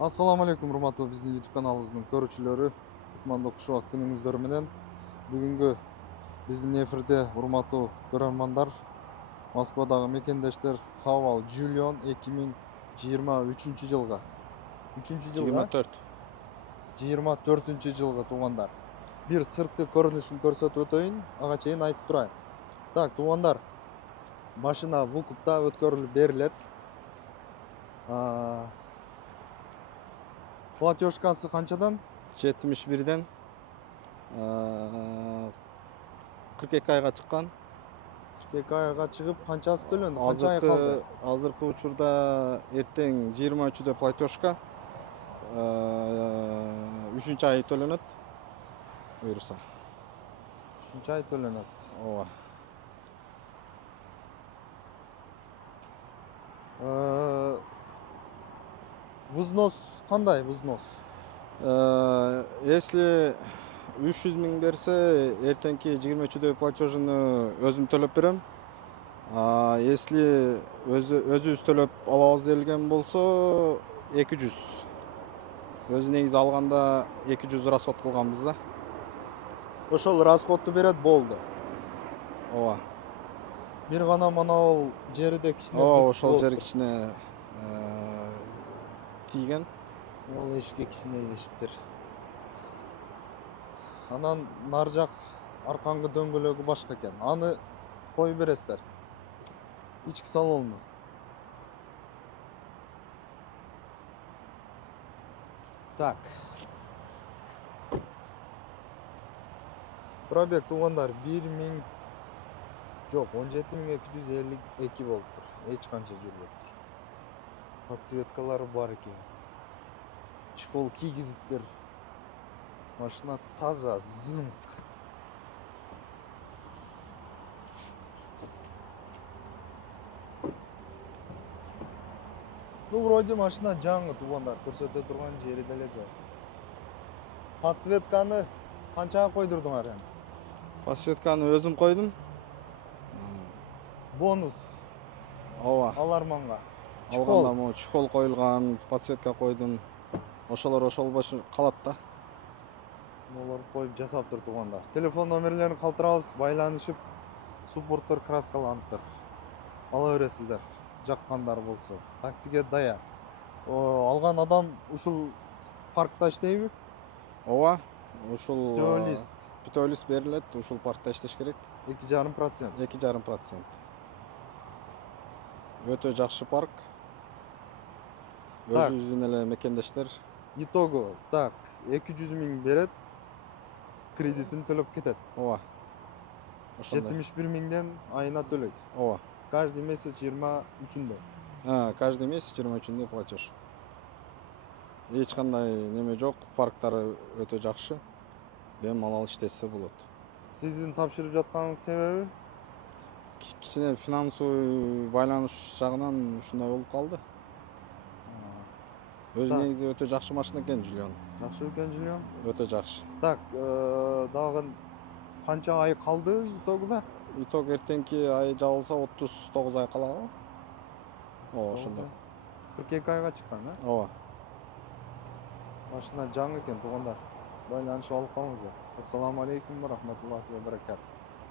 Assalamu alaikum, урматтуу биздин YouTube каналыбыздын көрүүчүлөрү. Кутмандуу кушубак күнүңүздөр менен. Бүгүнгү биздин эфирде урматтуу көрөрмандар, Москвадагы мекендештер Хавал Жюльон 2023 жылга 24. 24 жылга туугандар. Бир сырткы көрүнүшүн көрсөтүп өтөйүн, ага чейин айтып турайын. Так, туугандар, машина вукупта өткөрүлүп берилет. Платежкасы канчадан? 71'den 42 ayga çıkkan. 2 айга чыгып, канчасы төлөндү? Канча ай калды? Азыркы учурда эртең 23'de платежка, 3 ай төлөнөт. Буюрса. 3 ай төлөнөт. Ооба. Взнос кандай? Взнос? Если 300 000 берсе, эртеңки 23'de платежыны өзүм төлөп берем. Если өзүбүз төлөп алабыз делген болсо 200. Өзү негизи алганда 200 расход кылганбыз да. Ошол расходду берет, болду. Ооба. Бир гана манабул жерде кичине Ошол жер кичине тийген. Ол эшикке кичине илишиптир. Анан нар жак аркаңкы дөңгөлөгү башка экен. Аны коюп бересиздер. Ички салонну. Так. Пробег туугандар 1000 жок, 17252 болуптур. Эч канча жүрбөптүр. Подсветкалары бар экен. Чехол кийгизиптир. Машина таза, зынк. Ну, вроде машина жаңы туугандар, көрсөтө турган жери деле жок. Подсветканы канчага койдурдуңар эми? Подсветканы өзүм койдум. Бонус. Ооба. Аларманга. Алганда могу чехол коюлган, подсветка койдум. Ошолор бош калат да. Олорду коюп жасаптыр туугандар. Телефон номерлерин калтырабыз, байланышып, суппорттор краскаланыптыр. Ала бересиздер, жаккандар болсо. Таксиге даяр. Алган адам ушул паркта иштейби? Ооба. Ушул Птөө лист берилет, ушул паркта иштеш керек. 2,5%. 2,5%. Өтө жакшы парк. Өзүбүздүн эле мекендештер. Итогу, так, 200 000 берет, кредитин төлөп кетет. Ооба. 71 000ден айына төлөйт. Ооба. Каждый месяц 23-үндө. Каждый месяц 23-нде платеж. Эч кандай неме жок, парктары өтө жакшы. Бемалал иштесе болот. Сиздин тапшырып жатканыңыз себеби? Кичине финансовый байланыш жагынан ушундай болуп калды. Өзү негизи өтө жакшы машина экен Жюльон. Жакшы экен Жюльон? Өтө жакшы. Так, дагы канча ай калды итогуда? Итог эртеңки ай жабылса 39 ай калабы? Ооба, ошондой. 42 айга чыккан, Ооба. Машина жаңы экен туугандар. Байланышып алып калыңыздар. Ассаламу алейкум ва рахматуллахи ва баракатух.